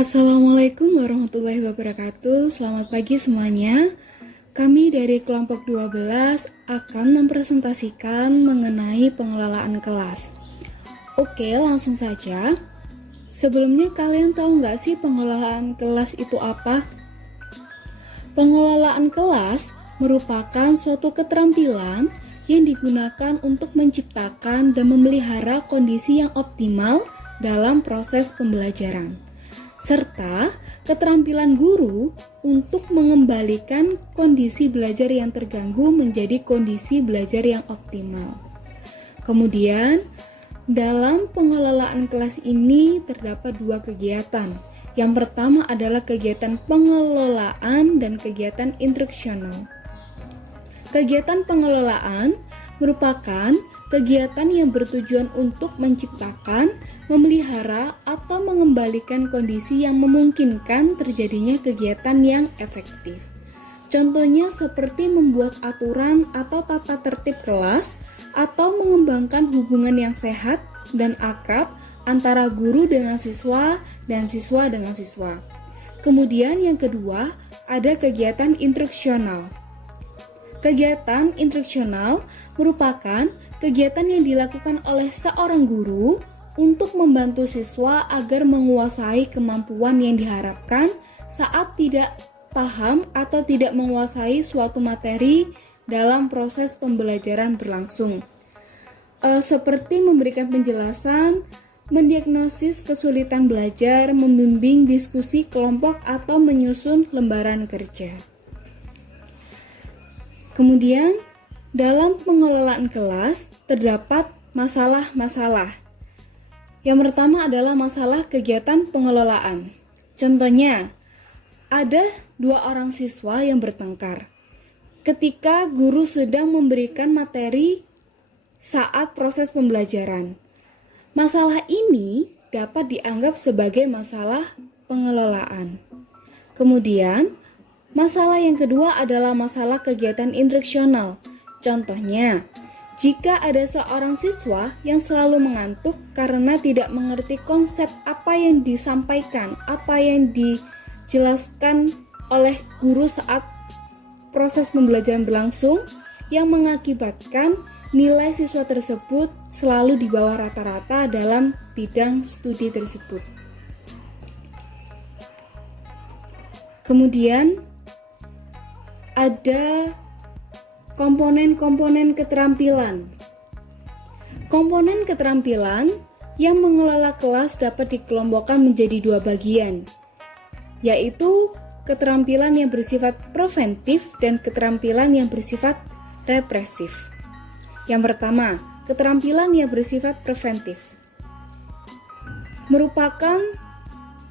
Assalamualaikum warahmatullahi wabarakatuh. Selamat pagi semuanya. Kami dari kelompok 12 akan mempresentasikan mengenai pengelolaan kelas. Oke, langsung saja. Sebelumnya kalian tahu nggak sih pengelolaan kelas itu apa? Pengelolaan kelas merupakan suatu keterampilan yang digunakan untuk menciptakan dan memelihara kondisi yang optimal dalam proses pembelajaran, serta keterampilan guru untuk mengembalikan kondisi belajar yang terganggu menjadi kondisi belajar yang optimal. Kemudian, dalam pengelolaan kelas ini terdapat dua kegiatan. Yang pertama adalah kegiatan pengelolaan dan kegiatan instruksional. Kegiatan pengelolaan merupakan kegiatan yang bertujuan untuk menciptakan, memelihara, atau mengembalikan kondisi yang memungkinkan terjadinya kegiatan yang efektif. Contohnya seperti membuat aturan atau tata tertib kelas, atau mengembangkan hubungan yang sehat dan akrab antara guru dengan siswa dan siswa dengan siswa. Kemudian yang kedua, ada kegiatan instruksional. Kegiatan instruksional merupakan kegiatan yang dilakukan oleh seorang guru untuk membantu siswa agar menguasai kemampuan yang diharapkan saat tidak paham atau tidak menguasai suatu materi dalam proses pembelajaran berlangsung. Seperti memberikan penjelasan, mendiagnosis kesulitan belajar, membimbing diskusi kelompok, atau menyusun lembaran kerja. Kemudian, dalam pengelolaan kelas terdapat masalah-masalah. Yang pertama adalah masalah kegiatan pengelolaan. Contohnya, ada dua orang siswa yang bertengkar ketika guru sedang memberikan materi saat proses pembelajaran. Masalah ini dapat dianggap sebagai masalah pengelolaan. Kemudian, masalah yang kedua adalah masalah kegiatan instruksional. Contohnya, jika ada seorang siswa yang selalu mengantuk karena tidak mengerti konsep apa yang disampaikan, apa yang dijelaskan oleh guru saat proses pembelajaran berlangsung, yang mengakibatkan nilai siswa tersebut selalu di bawah rata-rata dalam bidang studi tersebut. Kemudian ada komponen-komponen keterampilan. Komponen keterampilan yang mengelola kelas dapat dikelompokkan menjadi dua bagian, yaitu keterampilan yang bersifat preventif dan keterampilan yang bersifat represif. Yang pertama, keterampilan yang bersifat preventif merupakan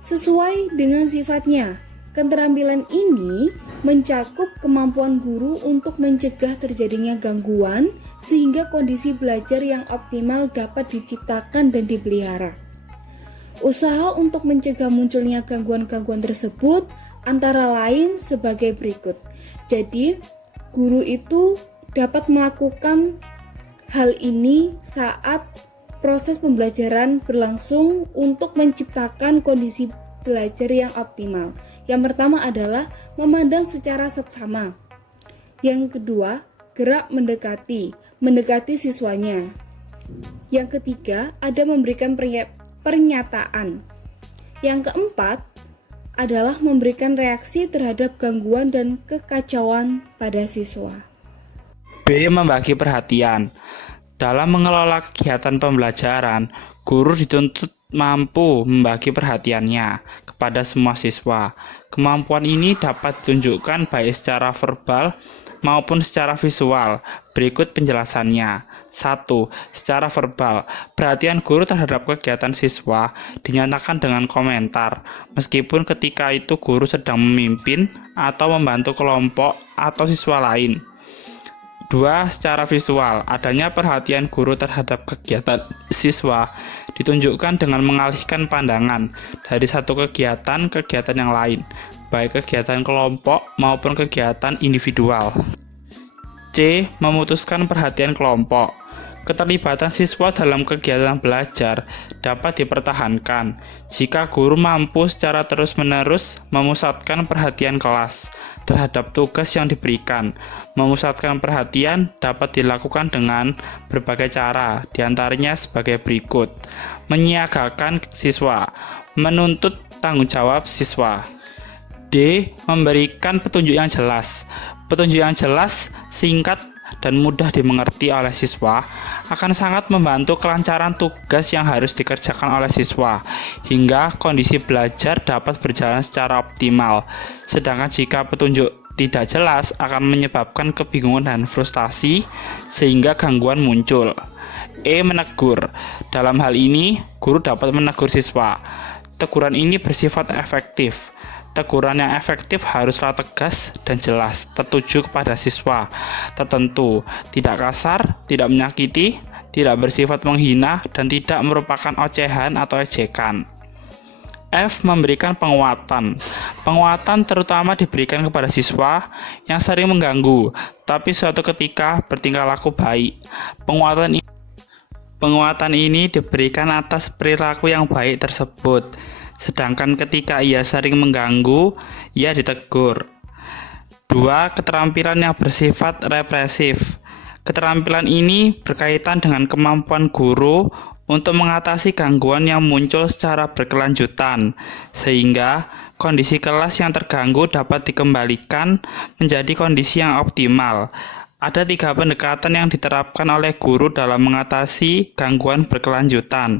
sesuai dengan sifatnya. Keterampilan ini mencakup kemampuan guru untuk mencegah terjadinya gangguan sehingga kondisi belajar yang optimal dapat diciptakan dan dipelihara. Usaha untuk mencegah munculnya gangguan-gangguan tersebut antara lain sebagai berikut. Jadi, guru itu dapat melakukan hal ini saat proses pembelajaran berlangsung untuk menciptakan kondisi belajar yang optimal. Yang pertama adalah memandang secara seksama. Yang kedua, gerak mendekati siswanya. Yang ketiga, ada memberikan pernyataan. Yang keempat adalah memberikan reaksi terhadap gangguan dan kekacauan pada siswa. B. Membagi perhatian. Dalam mengelola kegiatan pembelajaran, guru dituntut mampu membagi perhatiannya kepada semua siswa. Kemampuan ini dapat ditunjukkan baik secara verbal maupun secara visual. Berikut penjelasannya. 1. Secara verbal, perhatian guru terhadap kegiatan siswa dinyatakan dengan komentar, meskipun ketika itu guru sedang memimpin atau membantu kelompok atau siswa lain. 2. Secara visual, adanya perhatian guru terhadap kegiatan siswa ditunjukkan dengan mengalihkan pandangan dari satu kegiatan ke kegiatan yang lain, baik kegiatan kelompok maupun kegiatan individual. C. Memutuskan perhatian kelompok. Keterlibatan siswa dalam kegiatan belajar dapat dipertahankan jika guru mampu secara terus-menerus memusatkan perhatian kelas terhadap tugas yang diberikan. Memusatkan perhatian dapat dilakukan dengan berbagai cara, diantaranya sebagai berikut. Menyiagakan siswa, menuntut tanggung jawab siswa. D. Memberikan petunjuk yang jelas. Petunjuk yang jelas, singkat, dan mudah dimengerti oleh siswa akan sangat membantu kelancaran tugas yang harus dikerjakan oleh siswa hingga kondisi belajar dapat berjalan secara optimal. Sedangkan jika petunjuk tidak jelas akan menyebabkan kebingungan dan frustasi sehingga gangguan muncul. E. Menegur. Dalam hal ini, guru dapat menegur siswa. Teguran ini bersifat efektif. Teguran yang efektif haruslah tegas dan jelas, tertuju kepada siswa tertentu, tidak kasar, tidak menyakiti, tidak bersifat menghina, dan tidak merupakan ocehan atau ejekan. F. Memberikan penguatan. Penguatan terutama diberikan kepada siswa yang sering mengganggu, tapi suatu ketika bertingkah laku baik. Penguatan ini diberikan atas perilaku yang baik tersebut. Sedangkan ketika ia sering mengganggu, ia ditegur. 2. Keterampilan yang bersifat represif. Keterampilan ini berkaitan dengan kemampuan guru untuk mengatasi gangguan yang muncul secara berkelanjutan, sehingga kondisi kelas yang terganggu dapat dikembalikan menjadi kondisi yang optimal. Ada 3 pendekatan yang diterapkan oleh guru dalam mengatasi gangguan berkelanjutan.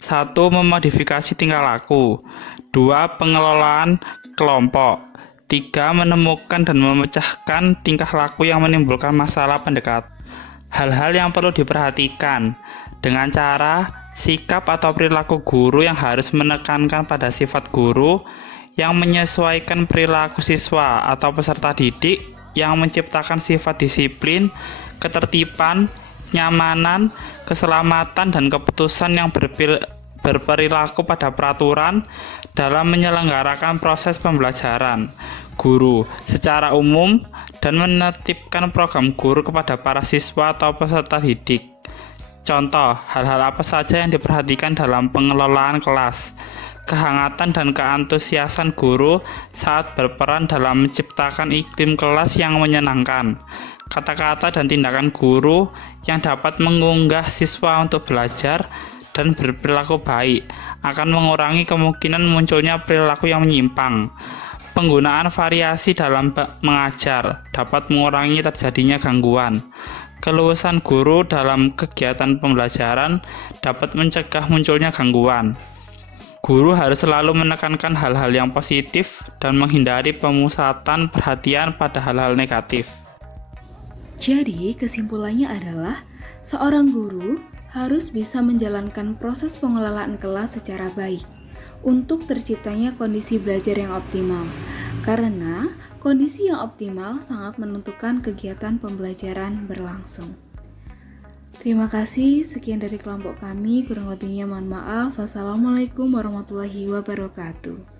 1. Memodifikasi tingkah laku. 2. Pengelolaan kelompok. 3. Menemukan dan memecahkan tingkah laku yang menimbulkan masalah pendekat. Hal-hal yang perlu diperhatikan dengan cara sikap atau perilaku guru yang harus menekankan pada sifat guru yang menyesuaikan perilaku siswa atau peserta didik yang menciptakan sifat disiplin, ketertiban, nyamanan, keselamatan, dan keputusan yang berperilaku pada peraturan dalam menyelenggarakan proses pembelajaran guru secara umum dan menetapkan program guru kepada para siswa atau peserta didik. Contoh, hal-hal apa saja yang diperhatikan dalam pengelolaan kelas. Kehangatan dan keantusiasan guru saat berperan dalam menciptakan iklim kelas yang menyenangkan. Kata-kata dan tindakan guru yang dapat mengunggah siswa untuk belajar dan berperilaku baik akan mengurangi kemungkinan munculnya perilaku yang menyimpang. Penggunaan variasi dalam mengajar dapat mengurangi terjadinya gangguan. Keluasan guru dalam kegiatan pembelajaran dapat mencegah munculnya gangguan. Guru harus selalu menekankan hal-hal yang positif dan menghindari pemusatan perhatian pada hal-hal negatif. Jadi, kesimpulannya adalah seorang guru harus bisa menjalankan proses pengelolaan kelas secara baik untuk terciptanya kondisi belajar yang optimal. Karena kondisi yang optimal sangat menentukan kegiatan pembelajaran berlangsung. Terima kasih, sekian dari kelompok kami, kurang lebihnya mohon maaf. Wassalamualaikum warahmatullahi wabarakatuh.